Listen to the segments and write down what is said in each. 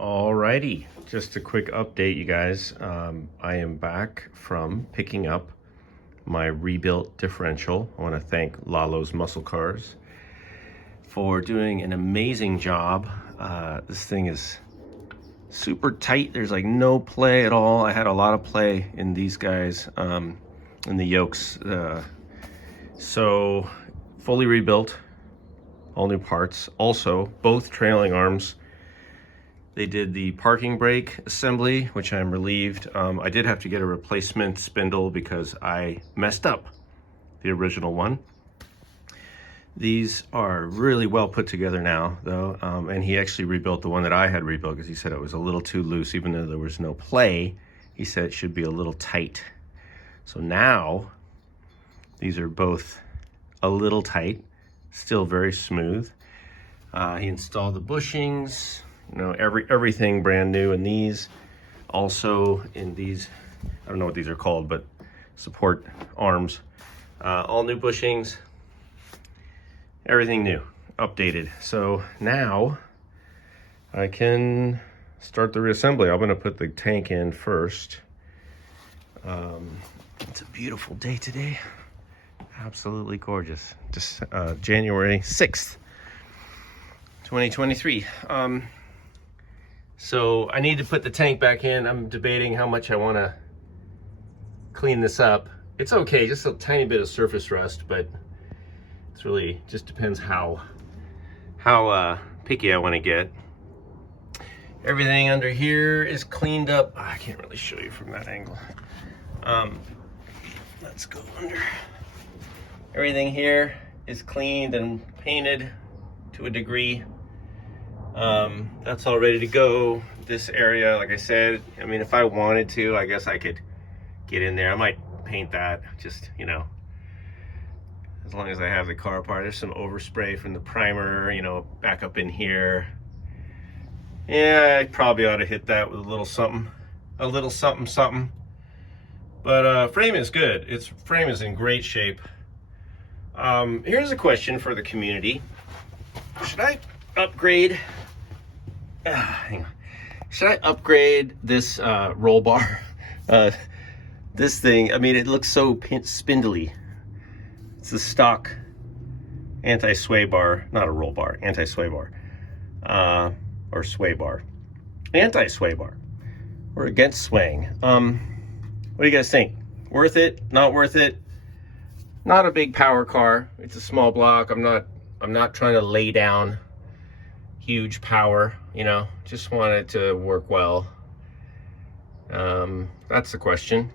Alrighty, just a quick update, you guys. I am back from picking up my rebuilt differential. I want to thank Lalo's Muscle Cars for doing an amazing job. This thing is super tight. There's like no play at all. I had a lot of play in these guys, in the yokes. So fully rebuilt, all new parts. Also, both trailing arms. They did the parking brake assembly, which I'm relieved. I did have to get a replacement spindle because I messed up the original one. These are really well put together now, though, and he actually rebuilt the one that I had rebuilt because he said it was a little too loose. Even though there was no play, he said it should be a little tight. So now, these are both a little tight, still very smooth. He installed the bushings. You know, everything brand new in these. Also in these, I don't know what these are called, but support arms. All new bushings. Everything new, updated. So now I can start the reassembly. I'm gonna put the tank in first. It's a beautiful day today. Absolutely gorgeous. Just January 6th, 2023. So I need to put the tank back in. I'm debating how much I want to clean this up. It's okay, just a tiny bit of surface rust, but it's really just depends how picky I want to get. Everything under here is cleaned up. I can't really show you from that angle. Let's go under. Everything here is cleaned and painted to a degree. That's all ready to go. This area, like I said, I mean, if I wanted to, I guess I could get in there. I might paint that, just, you know, as long as I have the car part. There's some overspray from the primer, you know, back up in here. Yeah, I probably ought to hit that with a little something something. But frame is good. Frame is in great shape. Here's a question for the community. Should I upgrade? Hang on. Should I upgrade this roll bar? This thing, I mean, it looks so spindly. It's the stock anti-sway bar, not a roll bar, anti-sway bar. Or sway bar. Anti-sway bar. We're against swaying. What do you guys think? Worth it? Not worth it? Not a big power car. It's a small block. I'm not trying to lay down huge power, you know, just want it to work well. That's the question.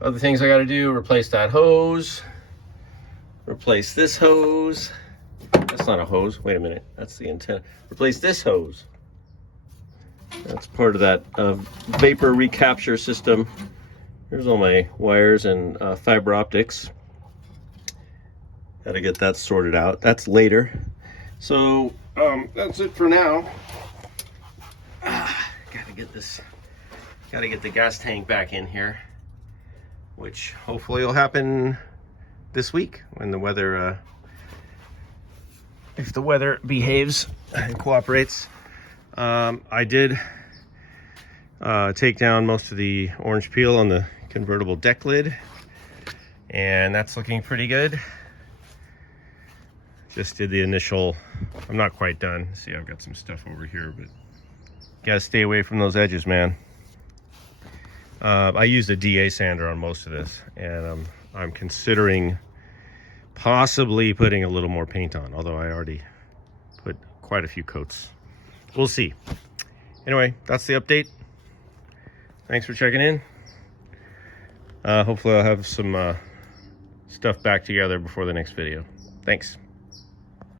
Other things I got to do: replace that hose, replace this hose. That's not a hose. Wait a minute. That's the antenna. Replace this hose. That's part of that vapor recapture system. Here's all my wires and fiber optics. Got to get that sorted out. That's later. So that's it for now. Gotta get the gas tank back in here, which hopefully will happen this week when the weather, if the weather behaves and cooperates. I did take down most of the orange peel on the convertible deck lid, and that's looking pretty good. Just did the initial, I'm not quite done. See, I've got some stuff over here, but gotta stay away from those edges, man. I used a DA sander on most of this, and I'm considering possibly putting a little more paint on, although I already put quite a few coats. We'll see. Anyway, that's the update. Thanks for checking in. Hopefully I'll have some stuff back together before the next video. Thanks.